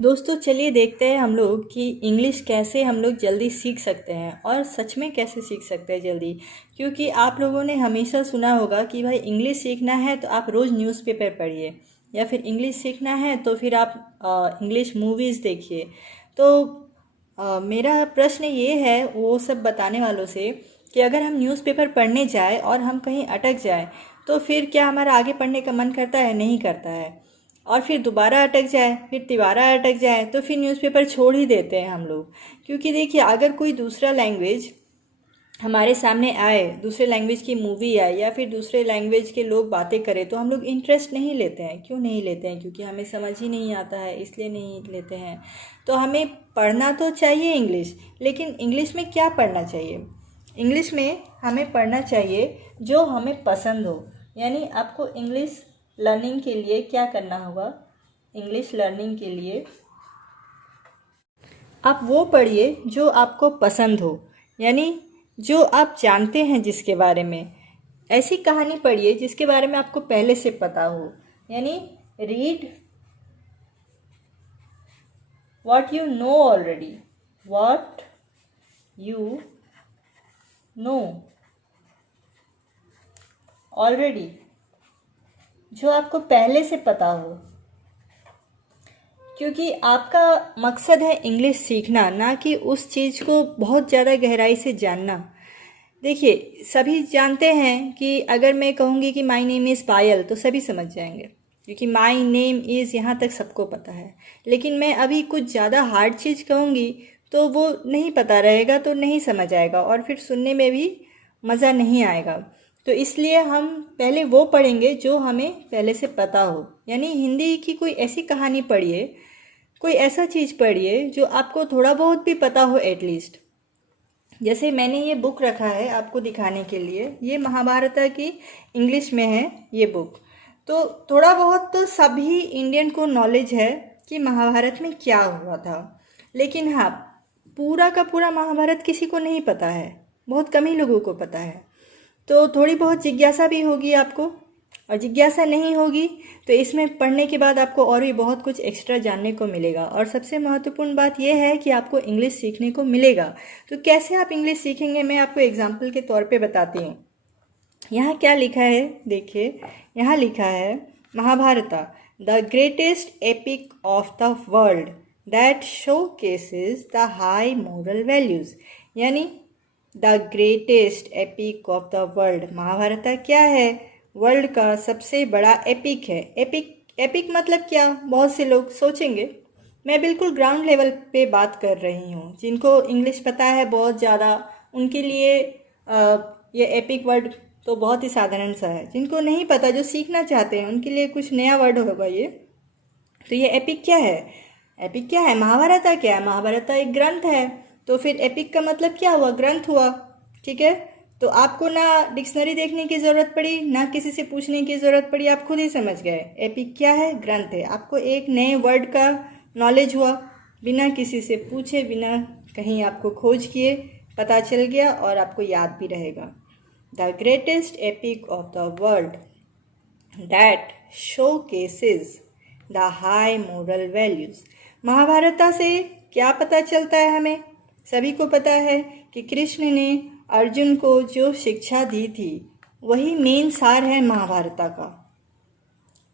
दोस्तों चलिए देखते हैं हम लोग कि इंग्लिश कैसे हम लोग जल्दी सीख सकते हैं और सच में कैसे सीख सकते हैं जल्दी। क्योंकि आप लोगों ने हमेशा सुना होगा कि भाई इंग्लिश सीखना है तो आप रोज़ न्यूज़पेपर पढ़िए, या फिर इंग्लिश सीखना है तो फिर आप इंग्लिश मूवीज़ देखिए। तो मेरा प्रश्न ये है वो सब बताने वालों से कि अगर हम न्यूज़पेपर पढ़ने जाए और हम कहीं अटक जाए तो फिर क्या हमारा आगे पढ़ने का मन करता है? नहीं करता है। और फिर दोबारा अटक जाए, फिर तिबारा अटक जाए तो फिर न्यूज़पेपर छोड़ ही देते हैं हम लोग। क्योंकि देखिए, अगर कोई दूसरा लैंग्वेज हमारे सामने आए, दूसरे लैंग्वेज की मूवी आए या फिर दूसरे लैंग्वेज के लोग बातें करें तो हम लोग इंटरेस्ट नहीं लेते हैं। क्यों नहीं लेते हैं? क्योंकि हमें समझ ही नहीं आता है, इसलिए नहीं लेते हैं। तो हमें पढ़ना तो चाहिए इंग्लिश, लेकिन इंग्लिश में क्या पढ़ना चाहिए? इंग्लिश में हमें पढ़ना चाहिए जो हमें पसंद हो। यानी आपको इंग्लिश लर्निंग के लिए क्या करना होगा? इंग्लिश लर्निंग के लिए आप वो पढ़िए जो आपको पसंद हो, यानी जो आप जानते हैं जिसके बारे में। ऐसी कहानी पढ़िए जिसके बारे में आपको पहले से पता हो। यानी read what you know already, what you know already, जो आपको पहले से पता हो। क्योंकि आपका मकसद है इंग्लिश सीखना, ना कि उस चीज़ को बहुत ज़्यादा गहराई से जानना। देखिए, सभी जानते हैं कि अगर मैं कहूँगी कि माय नेम इज़ पायल तो सभी समझ जाएंगे, क्योंकि माय नेम इज़ यहाँ तक सबको पता है। लेकिन मैं अभी कुछ ज़्यादा हार्ड चीज़ कहूँगी तो वो नहीं पता रहेगा, तो नहीं समझ आएगा और फिर सुनने में भी मज़ा नहीं आएगा। तो इसलिए हम पहले वो पढ़ेंगे जो हमें पहले से पता हो। यानी हिंदी की कोई ऐसी कहानी पढ़िए, कोई ऐसा चीज़ पढ़िए जो आपको थोड़ा बहुत भी पता हो एटलीस्ट। जैसे मैंने ये बुक रखा है आपको दिखाने के लिए, ये महाभारत की इंग्लिश में है ये बुक। तो थोड़ा बहुत तो सभी इंडियन को नॉलेज है कि महाभारत में क्या हुआ था। लेकिन हाँ, पूरा का पूरा महाभारत किसी को नहीं पता है, बहुत कम ही लोगों को पता है। तो थोड़ी बहुत जिज्ञासा भी होगी आपको, और जिज्ञासा नहीं होगी तो इसमें पढ़ने के बाद आपको और भी बहुत कुछ एक्स्ट्रा जानने को मिलेगा। और सबसे महत्वपूर्ण बात यह है कि आपको इंग्लिश सीखने को मिलेगा। तो कैसे आप इंग्लिश सीखेंगे, मैं आपको एग्जाम्पल के तौर पे बताती हूँ। यहाँ क्या लिखा है देखिए, यहाँ लिखा है Mahabharat the greatest epic of the world that showcases the high moral values. यानी the greatest epic of the world, Mahabharat क्या है? वर्ल्ड का सबसे बड़ा एपिक है। एपिक मतलब क्या? बहुत से लोग सोचेंगे। मैं बिल्कुल ग्राउंड लेवल पे बात कर रही हूँ। जिनको इंग्लिश पता है बहुत ज़्यादा, उनके लिए ये एपिक वर्ड तो बहुत ही साधारण सा है। जिनको नहीं पता, जो सीखना चाहते हैं, उनके लिए कुछ नया वर्ड होगा ये। तो ये एपिक क्या है? एपिक क्या है? महाभारत क्या है? महाभारत एक ग्रंथ है। तो फिर एपिक का मतलब क्या हुआ? ग्रंथ हुआ। ठीक है, तो आपको ना डिक्शनरी देखने की ज़रूरत पड़ी, ना किसी से पूछने की ज़रूरत पड़ी, आप खुद ही समझ गए एपिक क्या है? ग्रंथ है। आपको एक नए वर्ड का नॉलेज हुआ, बिना किसी से पूछे, बिना कहीं आपको खोज किए पता चल गया और आपको याद भी रहेगा। The greatest epic of the world that showcases the high moral values. Mahabharat से क्या पता चलता है हमें? सभी को पता है कि कृष्ण ने अर्जुन को जो शिक्षा दी थी वही मेन सार है महाभारत का।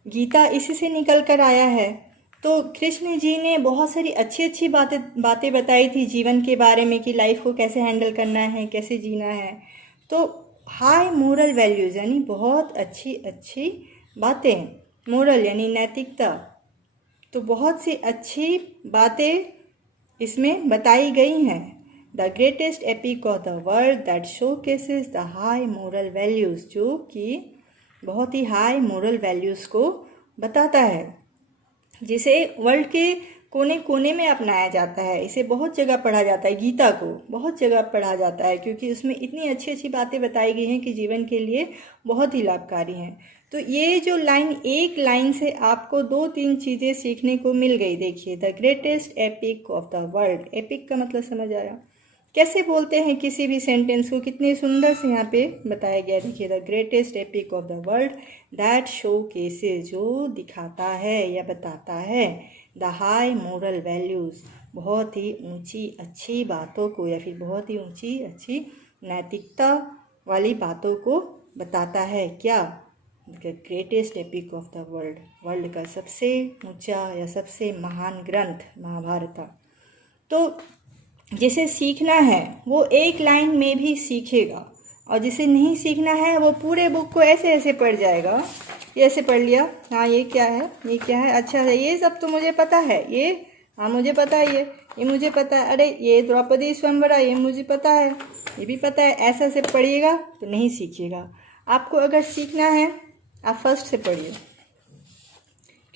गीता इसी से निकल कर आया है। तो कृष्ण जी ने बहुत सारी अच्छी अच्छी बातें बताई थी जीवन के बारे में, कि लाइफ को कैसे हैंडल करना है, कैसे जीना है। तो हाई मोरल वैल्यूज़ यानी बहुत अच्छी अच्छी बातें, मोरल यानी नैतिकता, तो बहुत सी अच्छी बातें इसमें बताई गई हैं। The greatest epic of the world that showcases the high moral values, जो कि बहुत ही हाई मोरल वैल्यूज़ को बताता है, जिसे वर्ल्ड के कोने कोने में अपनाया जाता है। इसे बहुत जगह पढ़ा जाता है, गीता को बहुत जगह पढ़ा जाता है, क्योंकि उसमें इतनी अच्छी अच्छी बातें बताई गई हैं कि जीवन के लिए बहुत ही लाभकारी हैं। तो ये जो लाइन, एक लाइन से आपको दो तीन चीज़ें सीखने को मिल गई। देखिए, the greatest epic of the world, epic का मतलब समझ आया? कैसे बोलते हैं किसी भी सेंटेंस को, कितने सुंदर से यहाँ पे बताया गया। देखिए, the greatest epic of the world that show cases, जो दिखाता है या बताता है, द हाई मोरल वैल्यूज़, बहुत ही ऊंची अच्छी बातों को या फिर बहुत ही ऊंची अच्छी नैतिकता वाली बातों को बताता है। क्या? Greatest epic of the world, world का सबसे ऊंचा या सबसे महान ग्रंथ महाभारत। तो जिसे सीखना है वो एक लाइन में भी सीखेगा, और जिसे नहीं सीखना है वो पूरे बुक को ऐसे ऐसे पढ़ जाएगा। ये ऐसे पढ़ लिया, हाँ ये क्या है, ये क्या है, अच्छा है, ये सब तो मुझे पता है, ये हाँ मुझे पता है, ये मुझे पता है, अरे ये द्रौपदी स्वयंवरा ये मुझे पता है, ये भी पता है। ऐसा से पढ़िएगा तो नहीं सीखिएगा। आपको अगर सीखना है आप फर्स्ट से पढ़िए,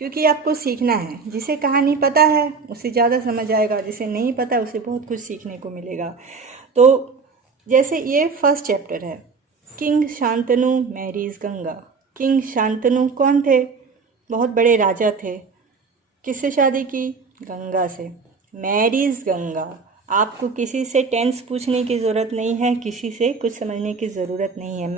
क्योंकि आपको सीखना है। जिसे कहानी पता है उसे ज़्यादा समझ आएगा, जिसे नहीं पता उसे बहुत कुछ सीखने को मिलेगा। तो जैसे ये फर्स्ट चैप्टर है, king Shantanu marries Ganga. King Shantanu कौन थे? बहुत बड़े राजा थे। किससे शादी की? गंगा से। मैरीज गंगा, आपको किसी से टेंस पूछने की ज़रूरत नहीं है, किसी से कुछ समझने की ज़रूरत नहीं है।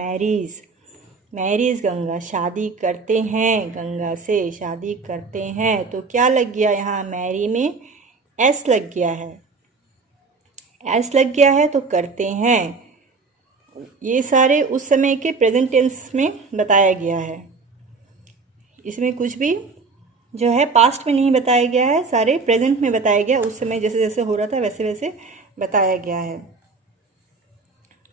मैरीज गंगा, शादी करते हैं गंगा से, शादी करते हैं। तो क्या लग गया यहाँ? मैरी में एस लग गया है, एस लग गया है तो करते हैं। ये सारे उस समय के प्रेजेंट टेंस में बताया गया है, इसमें कुछ भी जो है पास्ट में नहीं बताया गया है, सारे प्रेजेंट में बताया गया। उस समय जैसे जैसे हो रहा था वैसे वैसे बताया गया है।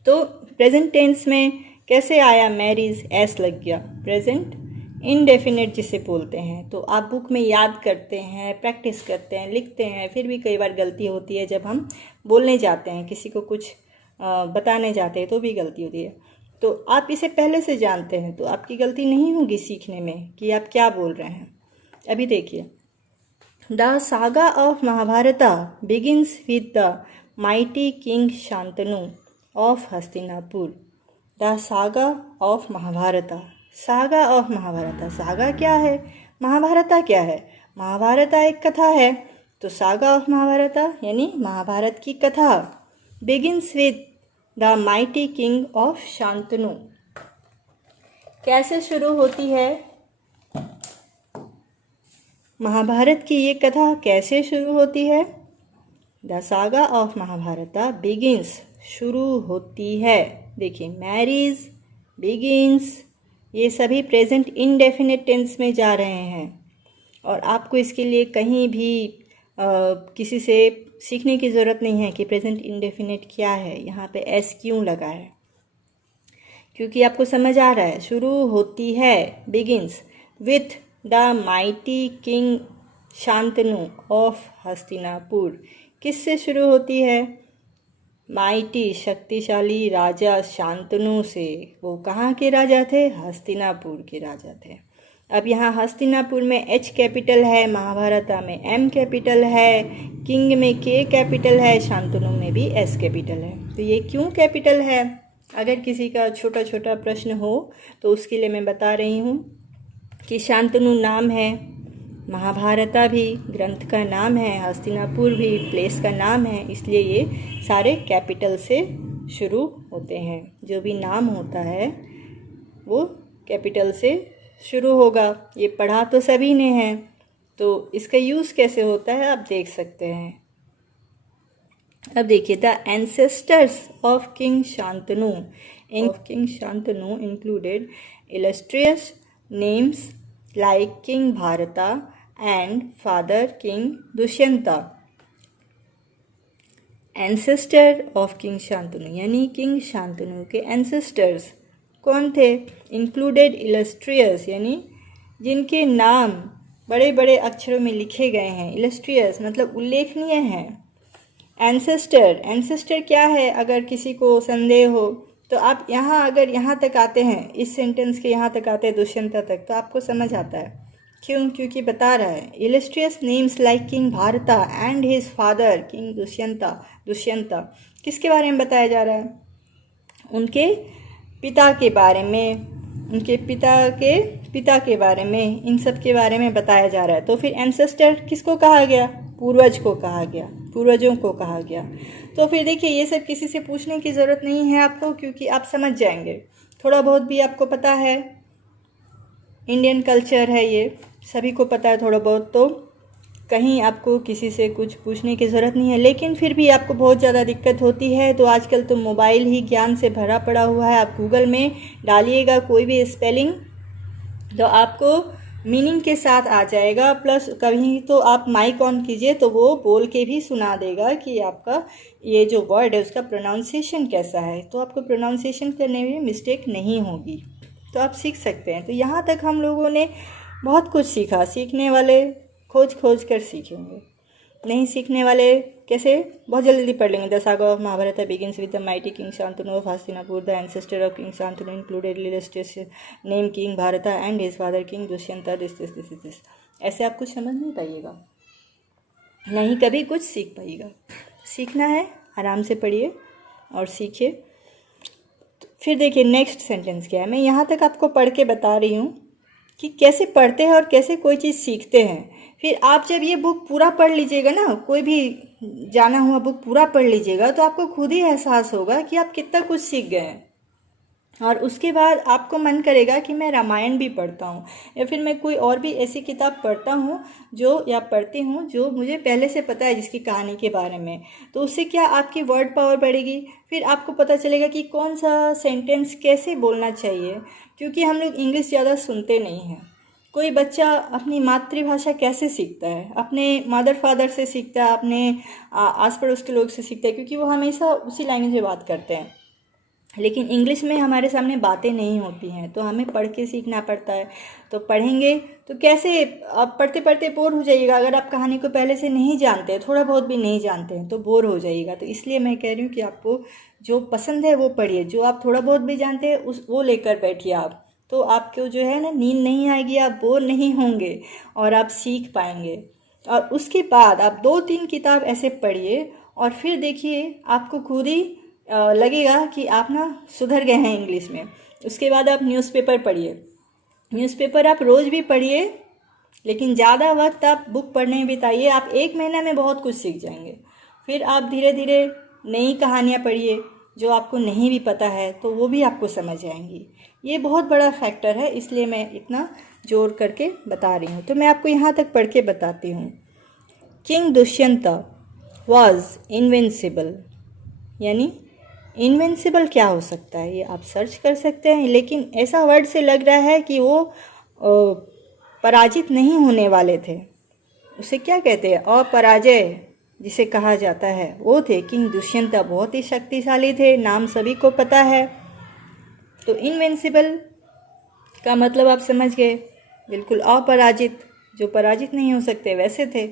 तो प्रेजेंट टेंस में कैसे आया? मैरीज, एस लग गया। प्रेजेंट इनडेफिनेट जिसे बोलते हैं, तो आप बुक में याद करते हैं, प्रैक्टिस करते हैं, लिखते हैं, फिर भी कई बार गलती होती है। जब हम बोलने जाते हैं, किसी को कुछ बताने जाते हैं तो भी गलती होती है। तो आप इसे पहले से जानते हैं तो आपकी गलती नहीं होगी सीखने में कि आप क्या बोल रहे हैं। अभी देखिए, the saga of Mahabharata begins with the mighty king Shantanu of Hastinapur. The saga of Mahabharata, saga of Mahabharata, saga क्या है, महाभारता क्या है? महाभारता एक कथा है, तो सागा ऑफ महाभारता यानी महाभारत की कथा। Begins with the mighty king of Shantanu, कैसे शुरू होती है महाभारत की ये कथा? कैसे शुरू होती है? The saga of Mahabharata begins, शुरू होती है। देखिए, मैरीज, बिगिंस, ये सभी प्रेजेंट इनडेफिनेट टेंस में जा रहे हैं, और आपको इसके लिए कहीं भी किसी से सीखने की ज़रूरत नहीं है कि प्रेजेंट इनडेफिनेट क्या है, यहाँ पे एस क्यों लगा है, क्योंकि आपको समझ आ रहा है। शुरू होती है, begins with the mighty king Shantanu of Hastinapur. किससे शुरू होती है? माइटी, शक्तिशाली राजा शांतनु से। वो कहाँ के राजा थे? हस्तिनापुर के राजा थे। अब यहाँ हस्तिनापुर में एच कैपिटल है, महाभारता में एम कैपिटल है, किंग में के कैपिटल है, शांतनु में भी एस कैपिटल है। तो ये क्यों कैपिटल है? अगर किसी का छोटा छोटा प्रश्न हो तो उसके लिए मैं बता रही हूँ कि शांतनु नाम है, महाभारता भी ग्रंथ का नाम है, हस्तिनापुर भी प्लेस का नाम है, इसलिए ये सारे कैपिटल से शुरू होते हैं। जो भी नाम होता है वो कैपिटल से शुरू होगा। ये पढ़ा तो सभी ने है, तो इसका यूज़ कैसे होता है आप देख सकते हैं। अब देखिए, the ancestors of king Shantanu included illustrious names like King Bharata and father King Dushyanta। Ancestor of king Shantanu यानी किंग शांतनु के एंसेस्टर्स कौन थे? इंक्लूडेड इलस्ट्रियस यानी जिनके नाम बड़े बड़े अक्षरों में लिखे गए हैं। इलस्ट्रियस मतलब उल्लेखनीय हैं। एंसेस्टर क्या है? अगर किसी को संदेह हो तो आप यहाँ अगर यहाँ तक आते हैं, इस सेंटेंस के यहाँ तक आते हैं दुष्यंता तक, तो आपको समझ आता है। क्यों? क्योंकि बता रहा है illustrious names like king Bharata and his father king Dushyanta किसके बारे में बताया जा रहा है? उनके पिता के बारे में, उनके पिता के बारे में, इन सब के बारे में बताया जा रहा है। तो फिर एंसेस्टर किसको कहा गया? पूर्वज को कहा गया, पूर्वजों को कहा गया। तो फिर देखिए, ये सब किसी से पूछने की ज़रूरत नहीं है आपको, क्योंकि आप समझ जाएंगे। थोड़ा बहुत भी आपको पता है, इंडियन कल्चर है ये, सभी को पता है थोड़ा बहुत, तो कहीं आपको किसी से कुछ पूछने की ज़रूरत नहीं है, लेकिन फिर भी आपको बहुत ज़्यादा दिक्कत होती है तो आजकल तो मोबाइल ही ज्ञान से भरा पड़ा हुआ है। आप गूगल में डालिएगा कोई भी स्पेलिंग तो आपको मीनिंग के साथ आ जाएगा, प्लस कहीं तो आप माइक ऑन कीजिए तो वो बोल के भी सुना देगा कि आपका ये जो वर्ड है उसका प्रोनाउंसिएशन कैसा है, तो आपको प्रोनाउंसिएशन करने में मिस्टेक नहीं होगी, तो आप सीख सकते हैं। तो यहाँ तक हम लोगों ने बहुत कुछ सीखा। सीखने वाले खोज खोज कर सीखेंगे, नहीं सीखने वाले कैसे बहुत जल्दी पढ़ लेंगे। The saga of Mahabharat begins with the mighty king Shantanu of Hastinapur. The ancestor of king Shantanu included illustrious name king Bharata and his father king Dushyanta this. ऐसे आप कुछ समझ नहीं पाइएगा, नहीं कभी कुछ सीख पाइएगा। सीखना है आराम से पढ़िए और सीखिए। फिर देखिए नेक्स्ट सेंटेंस क्या है। मैं यहाँ तक आपको पढ़ के बता रही हूँ कि कैसे पढ़ते हैं और कैसे कोई चीज़ सीखते हैं। फिर आप जब ये बुक पूरा पढ़ लीजिएगा ना, कोई भी जाना हुआ बुक पूरा पढ़ लीजिएगा तो आपको खुद ही एहसास होगा कि आप कितना कुछ सीख गए हैं। और उसके बाद आपको मन करेगा कि मैं रामायण भी पढ़ता हूँ या फिर मैं कोई और भी ऐसी किताब पढ़ता हूँ जो या पढ़ती हूँ जो मुझे पहले से पता है जिसकी कहानी के बारे में। तो उससे क्या आपकी वर्ड पावर बढ़ेगी। फिर आपको पता चलेगा कि कौन सा सेंटेंस कैसे बोलना चाहिए, क्योंकि हम लोग इंग्लिश ज़्यादा सुनते नहीं हैं। कोई बच्चा अपनी मातृभाषा कैसे सीखता है, अपने मदर फादर से सीखता है, अपने आस पड़ोस के लोग से सीखता है, क्योंकि वो हमेशा उसी लैंग्वेज में बात करते हैं। लेकिन इंग्लिश में हमारे सामने बातें नहीं होती हैं तो हमें पढ़ के सीखना पड़ता है। तो पढ़ेंगे तो कैसे, आप पढ़ते पढ़ते बोर हो जाइएगा। अगर आप कहानी को पहले से नहीं जानते, थोड़ा बहुत भी नहीं जानते हैं तो बोर हो जाइएगा। तो इसलिए मैं कह रही हूँ कि आपको जो पसंद है वो पढ़िए, जो आप थोड़ा बहुत भी जानते हैं वो लेकर बैठिए आप, तो आपको जो है ना नींद नहीं आएगी, आप बोर नहीं होंगे और आप सीख पाएंगे। और उसके बाद आप 2-3 किताब ऐसे पढ़िए और फिर देखिए आपको खुद ही लगेगा कि आप ना सुधर गए हैं इंग्लिश में। उसके बाद आप न्यूज़पेपर पढ़िए। न्यूज़पेपर आप रोज़ भी पढ़िए, लेकिन ज़्यादा वक्त आप बुक पढ़ने में बिताइए। आप 1 महीने में बहुत कुछ सीख जाएंगे। फिर आप धीरे धीरे नई कहानियाँ पढ़िए जो आपको नहीं भी पता है, तो वो भी आपको समझ आएंगी। ये बहुत बड़ा फैक्टर है, इसलिए मैं इतना जोर करके बता रही हूँ। तो मैं आपको यहाँ तक पढ़ के बताती हूँ। किंग दुष्यंता वॉज इनविंसिबल, यानी इनविंसिबल क्या हो सकता है ये आप सर्च कर सकते हैं, लेकिन ऐसा वर्ड से लग रहा है कि वो पराजित नहीं होने वाले थे। उसे क्या कहते हैं, अपराजय जिसे कहा जाता है, वो थे किंग दुष्यंता। बहुत ही शक्तिशाली थे, नाम सभी को पता है। तो इनविंसिबल का मतलब आप समझ गए, बिल्कुल अपराजित, जो पराजित नहीं हो सकते वैसे थे।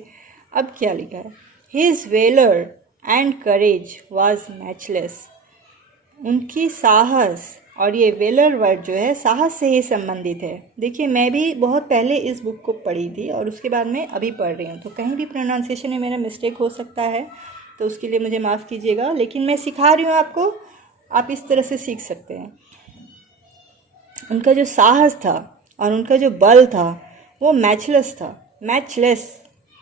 अब क्या लिखा है, his valour and courage was matchless. उनकी साहस, और ये वेलर वर्ड जो है साहस से ही संबंधित है। देखिए मैं भी बहुत पहले इस बुक को पढ़ी थी और उसके बाद मैं अभी पढ़ रही हूँ, तो कहीं भी प्रोनाउंसिएशन में मेरा मिस्टेक हो सकता है तो उसके लिए मुझे माफ़ कीजिएगा, लेकिन मैं सिखा रही हूँ आपको, आप इस तरह से सीख सकते हैं। उनका जो साहस था और उनका जो बल था वो मैचलेस था। मैचलेस,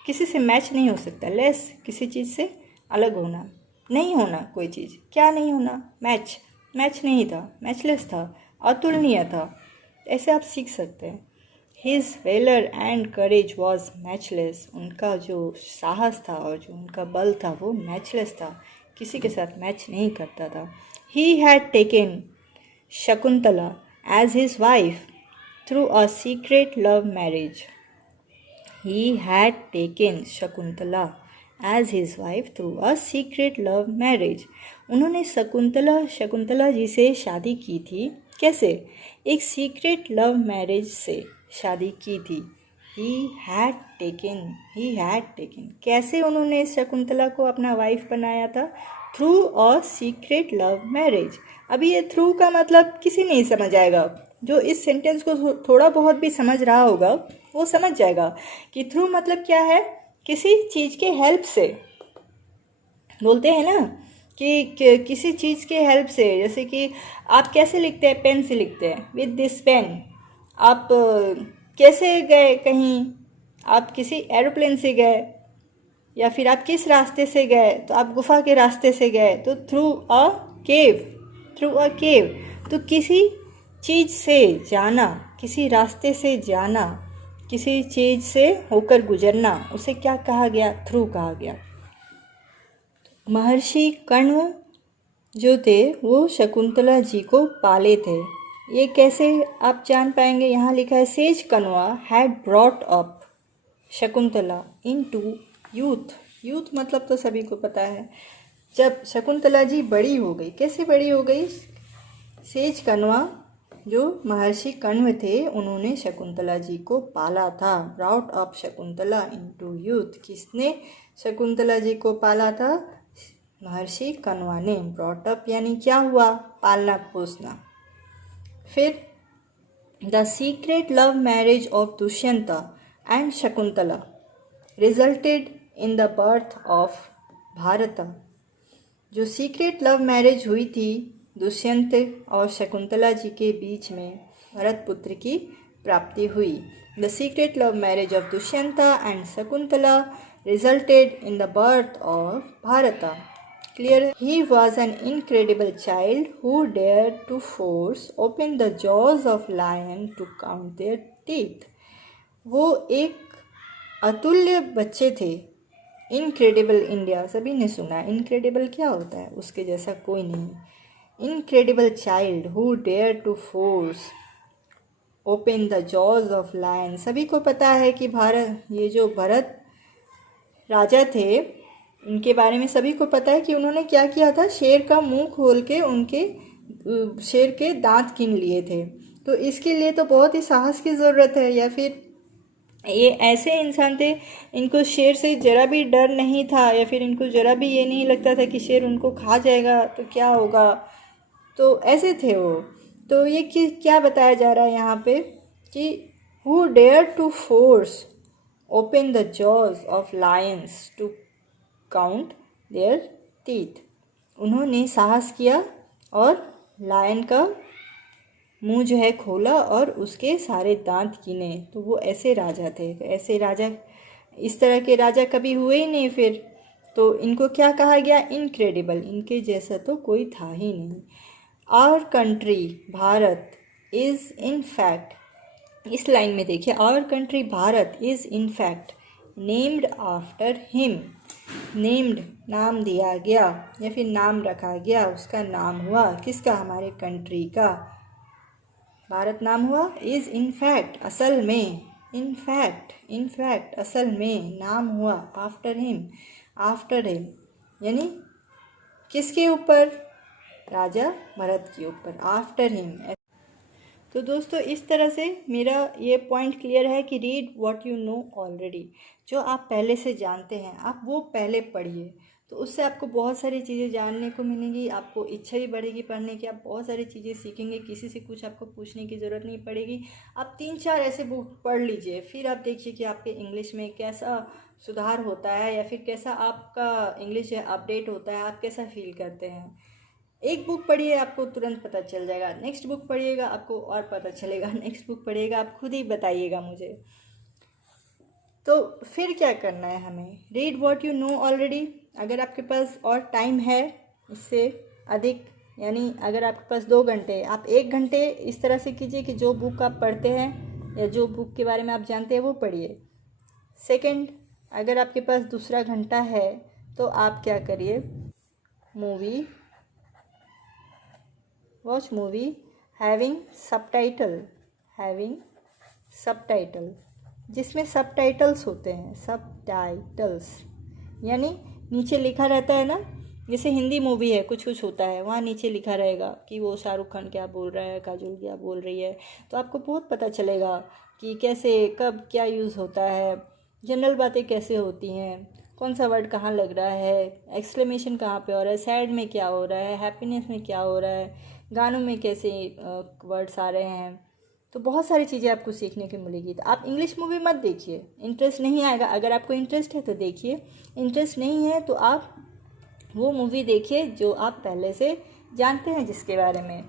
किसी से मैच नहीं हो सकता। लेस, किसी चीज़ से अलग होना, नहीं होना कोई चीज़। क्या नहीं होना, मैच, मैच नहीं था, मैचलेस था, अतुलनीय था। ऐसे आप सीख सकते हैं। His valour and courage was matchless. उनका जो साहस था और जो उनका बल था वो मैचलेस था, किसी के साथ मैच नहीं करता था। He had taken Shakuntala as his wife through a secret love marriage. He had taken Shakuntala as his wife through a secret love marriage. उन्होंने शकुंतला जी से शादी की थी। कैसे, एक सीक्रेट लव मैरिज से शादी की थी। ही हैड टेकन, कैसे उन्होंने शकुंतला को अपना वाइफ बनाया था, through a secret love marriage. अभी ये थ्रू का मतलब किसी नहीं समझ आएगा, जो इस सेंटेंस को थोड़ा बहुत भी समझ रहा होगा वो समझ जाएगा कि थ्रू मतलब क्या है, किसी चीज़ के हेल्प से। बोलते हैं ना कि किसी चीज़ के हेल्प से, जैसे कि आप कैसे लिखते हैं, पेन से लिखते हैं, विद दिस पेन। आप कैसे गए कहीं, आप किसी एरोप्लेन से गए, या फिर आप किस रास्ते से गए, तो आप गुफा के रास्ते से गए, तो थ्रू अ केव। तो किसी चीज़ से जाना, किसी रास्ते से जाना, किसी चीज़ से होकर गुजरना, उसे क्या कहा गया? थ्रू कहा गया। महर्षि कण्व जो थे वो शकुंतला जी को पाले थे। ये कैसे आप जान पाएंगे? यहाँ लिखा है sage Kanva had brought up Shakuntala in to youth. Youth मतलब तो सभी को पता है। जब शकुंतला जी बड़ी हो गई, कैसे बड़ी हो गई? सेज कण्वा जो महर्षि कण्व थे उन्होंने शकुंतला जी को पाला था। Brought up Shakuntala into youth. किसने शकुंतला जी को पाला था? महर्षि कण्वा ने। ब्रॉट अप यानी क्या हुआ? पालना पोसना। फिर the secret love marriage of Dushyant and Shakuntala resulted in the birth of Bharat. जो सीक्रेट लव मैरिज हुई थी दुष्यंत और शकुंतला जी के बीच में, भरत पुत्र की प्राप्ति हुई। The secret love marriage of Dushyant and Shakuntala resulted in the birth of Bharat. Clear? He was an incredible child who dared to force open the jaws of lion to count their teeth. वो एक अतुल्य बच्चे थे। इनक्रेडिबल इंडिया सभी ने सुना। Incredible क्या होता है? उसके जैसा कोई नहीं। Incredible child who dare to force open the jaws of lion. सभी को पता है कि ये जो भरत राजा थे उनके बारे में सभी को पता है कि उन्होंने क्या किया था? शेर का मुंह खोल के उनके शेर के दांत गिन लिए थे। तो इसके लिए तो बहुत ही साहस की ज़रूरत है। या फिर ये ऐसे इंसान थे, इनको शेर से ज़रा भी डर नहीं था, या फिर इनको ज़रा भी ये नहीं लगता था कि शेर उनको खा जाएगा तो क्या होगा। तो ऐसे थे वो। तो ये क्या बताया जा रहा है यहाँ पे कि who dare to force open the jaws of lions to count their teeth. उन्होंने साहस किया और लायन का मुंह जो है खोला और उसके सारे दांत गिने। तो वो ऐसे राजा थे। तो ऐसे राजा, इस तरह के राजा कभी हुए ही नहीं फिर। तो इनको क्या कहा गया? इनक्रेडिबल। इनके जैसा तो कोई था ही नहीं। Our country Bharat is in fact, इस लाइन में देखिए, our country Bharat is in fact named after him. Named नाम दिया गया या फिर नाम रखा गया, उसका नाम हुआ किसका? हमारे कंट्री का भारत नाम हुआ। इज़ इन फैक्ट असल में, इन फैक्ट असल में नाम हुआ आफ्टर हिम। आफ्टर हिम यानी किसके ऊपर? राजा भरत के ऊपर। After him. तो दोस्तों इस तरह से मेरा ये पॉइंट क्लियर है कि read what you know already. जो आप पहले से जानते हैं आप वो पहले पढ़िए। तो उससे आपको बहुत सारी चीज़ें जानने को मिलेंगी। आपको इच्छा भी बढ़ेगी पढ़ने की। आप बहुत सारी चीज़ें सीखेंगे। किसी से कुछ आपको पूछने की ज़रूरत नहीं पड़ेगी। आप 3-4 ऐसे बुक पढ़ लीजिए, फिर आप देखिए कि आपके इंग्लिश में कैसा सुधार होता है या फिर कैसा आपका इंग्लिश अपडेट होता है, आप कैसा फील करते हैं। एक बुक पढ़िए आपको तुरंत पता चल जाएगा, नेक्स्ट बुक पढ़िएगा आपको और पता चलेगा, नेक्स्ट बुक पढ़िएगा आप खुद ही बताइएगा मुझे। तो फिर क्या करना है हमें? Read what you know already. अगर आपके पास और टाइम है इससे अधिक, यानी अगर आपके पास 2 घंटे, आप 1 घंटे इस तरह से कीजिए कि जो बुक आप पढ़ते हैं या जो बुक के बारे में आप जानते हैं वो पढ़िए। सेकंड, अगर आपके पास दूसरा घंटा है तो आप क्या करिए? Movie, watch movie having subtitle, जिसमें सबटाइटल्स होते हैं। सबटाइटल्स यानी नीचे लिखा रहता है ना, जैसे हिंदी मूवी है कुछ कुछ होता है, वहाँ नीचे लिखा रहेगा कि वो शाहरुख खान क्या बोल रहा है, काजोल क्या बोल रही है। तो आपको बहुत पता चलेगा कि कैसे कब क्या यूज़ होता है, जनरल बातें कैसे होती हैं, कौन सा वर्ड कहाँ लग रहा है, एक्सक्लेमेशन कहाँ पे हो रहा है, सैड में क्या हो रहा है, हैप्पीनेस में क्या हो रहा है, गानों में कैसे वर्ड्स आ रहे हैं। तो बहुत सारी चीज़ें आपको सीखने को मिलेगी। तो आप इंग्लिश मूवी मत देखिए, इंटरेस्ट नहीं आएगा। अगर आपको इंटरेस्ट है तो देखिए, इंटरेस्ट नहीं है तो आप वो मूवी देखिए जो आप पहले से जानते हैं जिसके बारे में।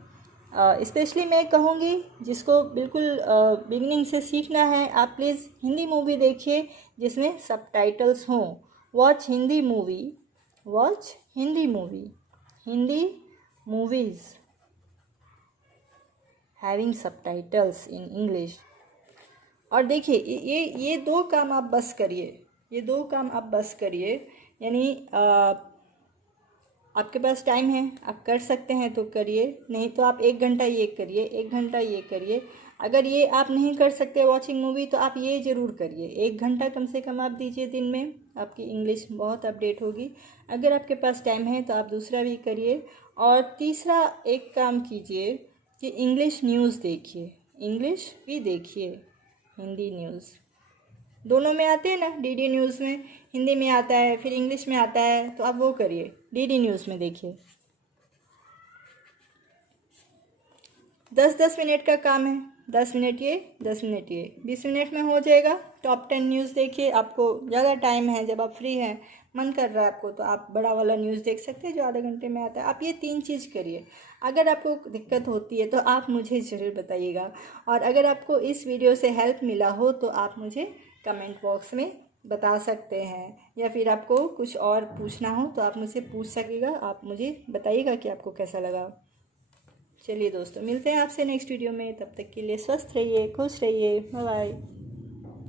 स्पेशली मैं कहूँगी जिसको बिल्कुल बिगनिंग से सीखना है, आप प्लीज़ हिंदी मूवी देखिए जिसमें सबटाइटल्स हों। Watch Hindi movies having subtitles in English. और देखिए ये दो काम आप बस करिए, ये दो काम आप बस करिए, यानी आपके पास टाइम है, आप कर सकते हैं तो करिए, नहीं तो आप 1 घंटा ये करिए, 1 घंटा ये करिए। अगर ये आप नहीं कर सकते वॉचिंग मूवी, तो आप ये ज़रूर करिए, 1 घंटा कम से कम आप दीजिए दिन में, आपकी इंग्लिश बहुत अपडेट होगी। अगर आपके पास टाइम है तो आप दूसरा भी करिए। और तीसरा एक काम कीजिए कि इंग्लिश न्यूज़ देखिए, इंग्लिश भी देखिए, हिंदी न्यूज़ दोनों में आते हैं ना, डीडी न्यूज़ में हिंदी में आता है, फिर इंग्लिश में आता है, तो आप वो करिए, डीडी न्यूज़ में देखिए। 10-10 मिनट का काम है, 10 मिनट ये 10 मिनट ये, 20 मिनट में हो जाएगा। टॉप 10 न्यूज़ देखिए, आपको ज़्यादा टाइम है, जब आप फ्री हैं, मन कर रहा है आपको, तो आप बड़ा वाला न्यूज़ देख सकते हैं जो आधे घंटे में आता है। आप ये 3 चीज़ करिए। अगर आपको दिक्कत होती है तो आप मुझे ज़रूर बताइएगा, और अगर आपको इस वीडियो से हेल्प मिला हो तो आप मुझे कमेंट बॉक्स में बता सकते हैं, या फिर आपको कुछ और पूछना हो तो आप मुझसे पूछ सकेगा, आप मुझे बताइएगा कि आपको कैसा लगा। चलिए दोस्तों, मिलते हैं आपसे नेक्स्ट वीडियो में, तब तक के लिए स्वस्थ रहिए, खुश रहिए, बाय बाय।